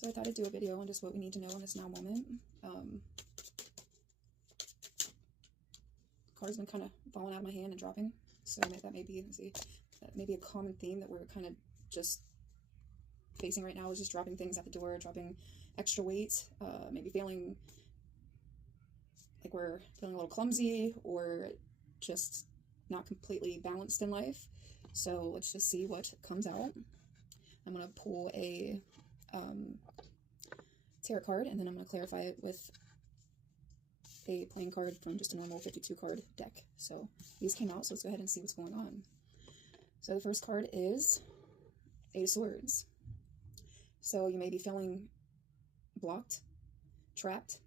So I thought I'd do a video on just what we need to know in this now moment. Cards been kind of falling out of my hand and dropping, so that may be, that may be a common theme that we're kind of just facing right now, is just dropping things at the door, dropping extra weight, maybe feeling like we're feeling a little clumsy or just not completely balanced in life. So let's just see what comes out. I'm going to pull a tarot card, and then I'm going to clarify it with a playing card from just a normal 52 card deck. So these came out, so let's go ahead and see what's going on. So the first card is Eight of Swords. So you may be feeling blocked, trapped,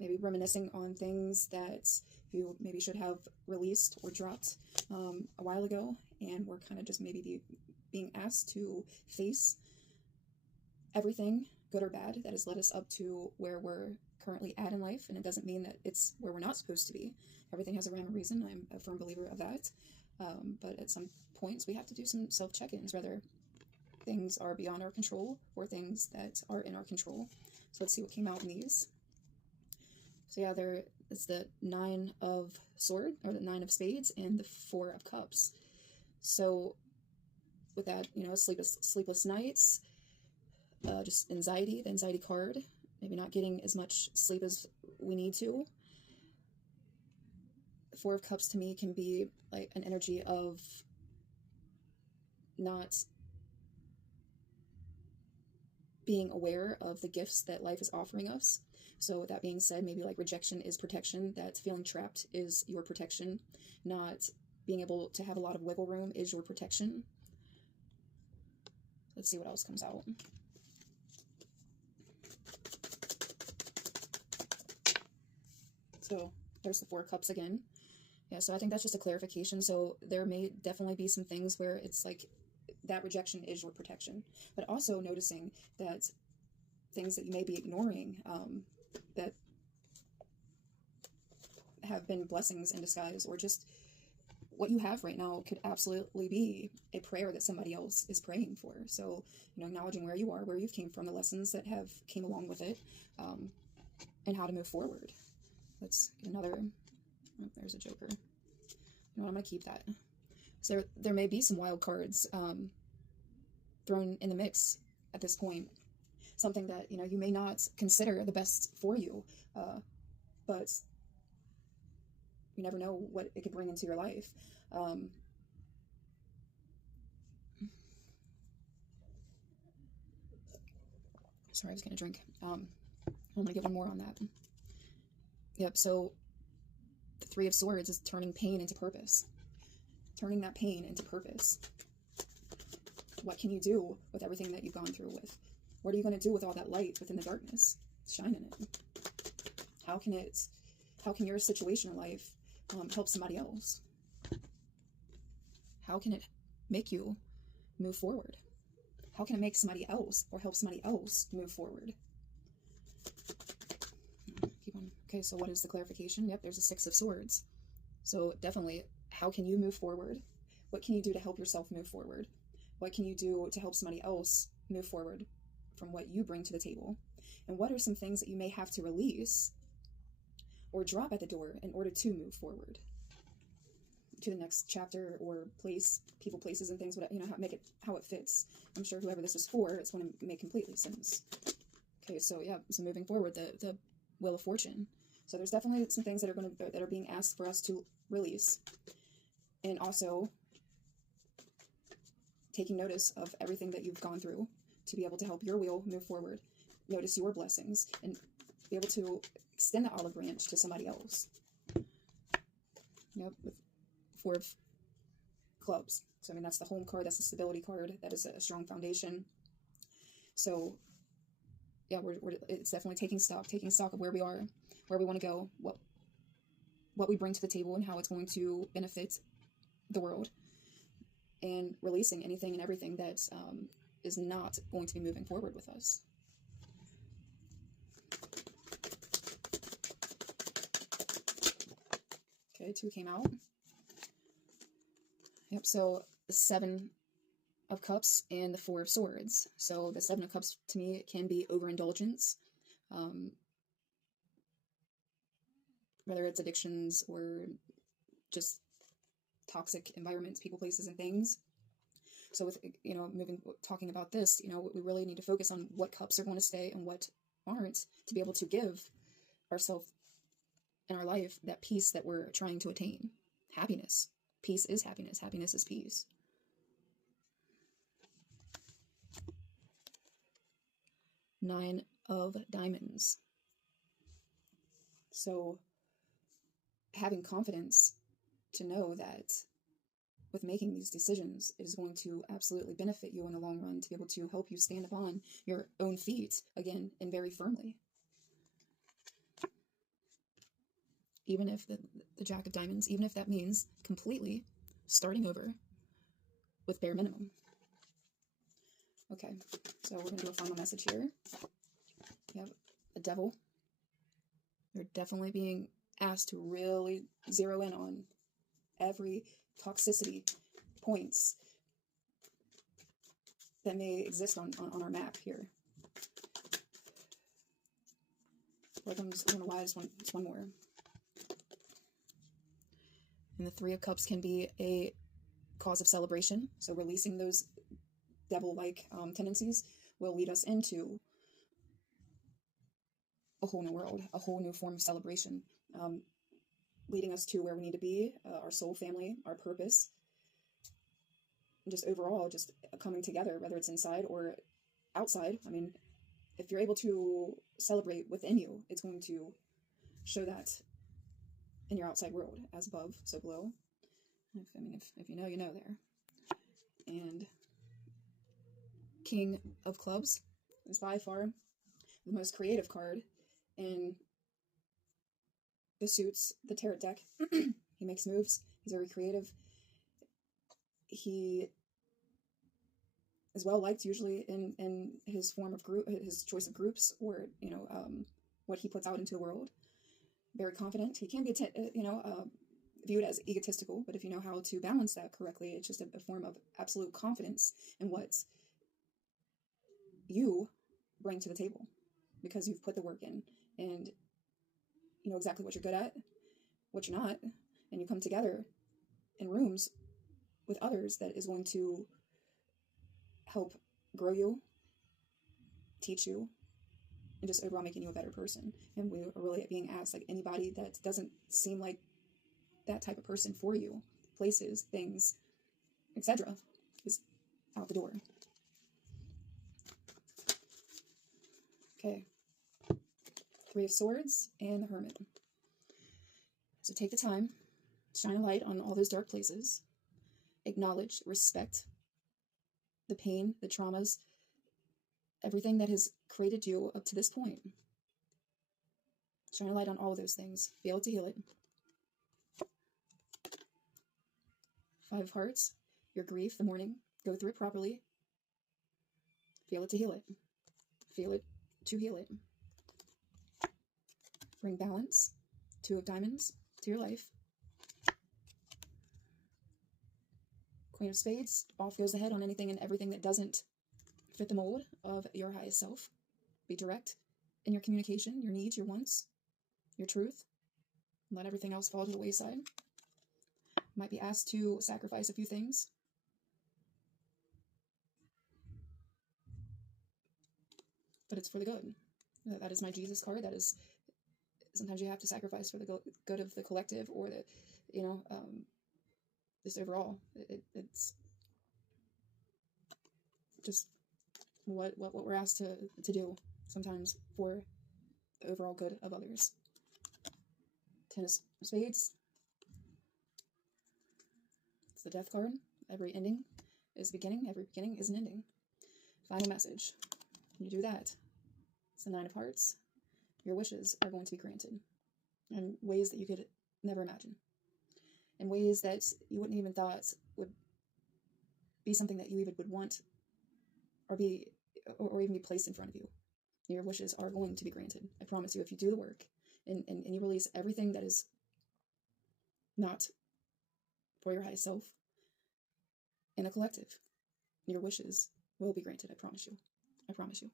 maybe reminiscing on things that you maybe should have released or dropped a while ago, and we're kind of just maybe being asked to face everything, good or bad, that has led us up to where we're currently at in life. And it doesn't mean that it's where we're not supposed to be. Everything has a rhyme or reason. I'm a firm believer of that. But at some points we have to do some self-check-ins, whether things are beyond our control or things that are in our control. So let's see what came out in these. So yeah, there is the Nine of Swords, or the Nine of Spades, and the Four of Cups. So with that, you know, sleepless nights, just anxiety, the anxiety card, maybe not getting as much sleep as we need to. The Four of Cups to me can be like an energy of not being aware of the gifts that life is offering us. So with that being said, maybe like rejection is protection, that feeling trapped is your protection, not being able to have a lot of wiggle room is your protection. Let's see what else comes out. So there's the Four of Cups again. Yeah, so I think that's just a clarification. So there may definitely be some things where it's like that rejection is your protection, but also noticing that things that you may be ignoring that have been blessings in disguise, or just what you have right now could absolutely be a prayer that somebody else is praying for. So, you know, acknowledging where you are, where you've came from, the lessons that have came along with it, and how to move forward. Let's get another. Oh, there's a Joker. You know, I'm going to keep that. So there may be some wild cards thrown in the mix at this point. Something that, you know, you may not consider the best for you, but you never know what it could bring into your life. Sorry, I was going to drink. I'm going to give one more on that. Yep, so the Three of Swords is turning pain into purpose. Turning that pain into purpose. What can you do with everything that you've gone through with? What are you going to do with all that light within the darkness? Shine in it. How can your situation in life help somebody else? How can it make you move forward? How can it make somebody else or help somebody else move forward? Keep on. Okay, so what is the clarification? Yep, there's a Six of Swords. So definitely, how can you move forward? What can you do to help yourself move forward? What can you do to help somebody else move forward from what you bring to the table? And what are some things that you may have to release or drop at the door in order to move forward to the next chapter or place, people, places, and things, you know, make it how it fits. I'm sure whoever this is for, it's going to make completely sense. Okay, so yeah, so moving forward, the Wheel of Fortune. So there's definitely some things that are being asked for us to release, and also taking notice of everything that you've gone through to be able to help your wheel move forward. Notice your blessings and be able to extend the olive branch to somebody else. Yep, with Four of Clubs. So I mean, that's the home card, that's the stability card, that is a strong foundation. So yeah, it's definitely taking stock of where we are, where we want to go, what we bring to the table, and how it's going to benefit the world, and releasing anything and everything that is not going to be moving forward with us. Okay, two came out. Yep, so the Seven of Cups and the Four of Swords. So the Seven of Cups, to me, can be overindulgence, whether it's addictions or just toxic environments, people, places, and things. So with, talking about this, we really need to focus on what cups are going to stay and what aren't, to be able to give ourselves in our life that peace that we're trying to attain. Happiness. Peace is happiness. Happiness is peace. Nine of Diamonds. So having confidence to know that with making these decisions, it is going to absolutely benefit you in the long run, to be able to help you stand upon your own feet again and very firmly. Even if the Jack of Diamonds, even if that means completely starting over with bare minimum. Okay, so we're going to do a final message here. You have the Devil. You're definitely being asked to really zero in on every toxicity points that may exist on our map here. I don't know why it's one more. And the Three of Cups can be a cause of celebration. So releasing those devil-like tendencies will lead us into a whole new world, a whole new form of celebration, leading us to where we need to be, our soul family, our purpose, and just overall just coming together, whether it's inside or outside. I mean, if you're able to celebrate within you, it's going to show that in your outside world, as above, so below. If you know, you know there. And King of Clubs is by far the most creative card in the suits, the tarot deck. He makes moves. He's very creative. He is well liked usually in his form of group, his choice of groups, or what he puts out into the world. Very confident. He can be viewed as egotistical, but if you know how to balance that correctly, it's just a form of absolute confidence in what you bring to the table, because you've put the work in and you know exactly what you're good at, what you're not, and you come together in rooms with others that is going to help grow you, teach you, and just overall making you a better person. And we are really being asked, like, anybody that doesn't seem like that type of person for you, places, things, etc., is out the door. Okay. Three of Swords and the Hermit. So take the time, shine a light on all those dark places, acknowledge, respect the pain, the traumas, everything that has created you up to this point. Shine a light on all of those things. Be able to heal it. Five of Hearts, your grief, the mourning. Go through it properly. Feel it to heal it. Feel it to heal it. Bring balance. Two of Diamonds to your life. Queen of Spades, off goes the head on anything and everything that doesn't fit the mold of your highest self. Be direct in your communication, your needs, your wants, your truth. Let everything else fall to the wayside. Might be asked to sacrifice a few things. But it's for the good. That is my Jesus card. That is, sometimes you have to sacrifice for the good of the collective, or the, just overall. It's just what we're asked to do sometimes for the overall good of others. Ten of Spades. It's the Death card. Every ending is a beginning. Every beginning is an ending. Final message. When you do that, it's the Nine of Hearts. Your wishes are going to be granted in ways that you could never imagine. In ways that you wouldn't even thought would be something that you even would want, or even be placed in front of you. Your wishes are going to be granted. I promise you, if you do the work and you release everything that is not for your highest self, in the collective. Your wishes will be granted, I promise you. I promise you.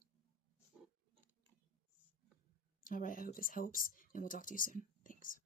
All right, I hope this helps, and we'll talk to you soon. Thanks.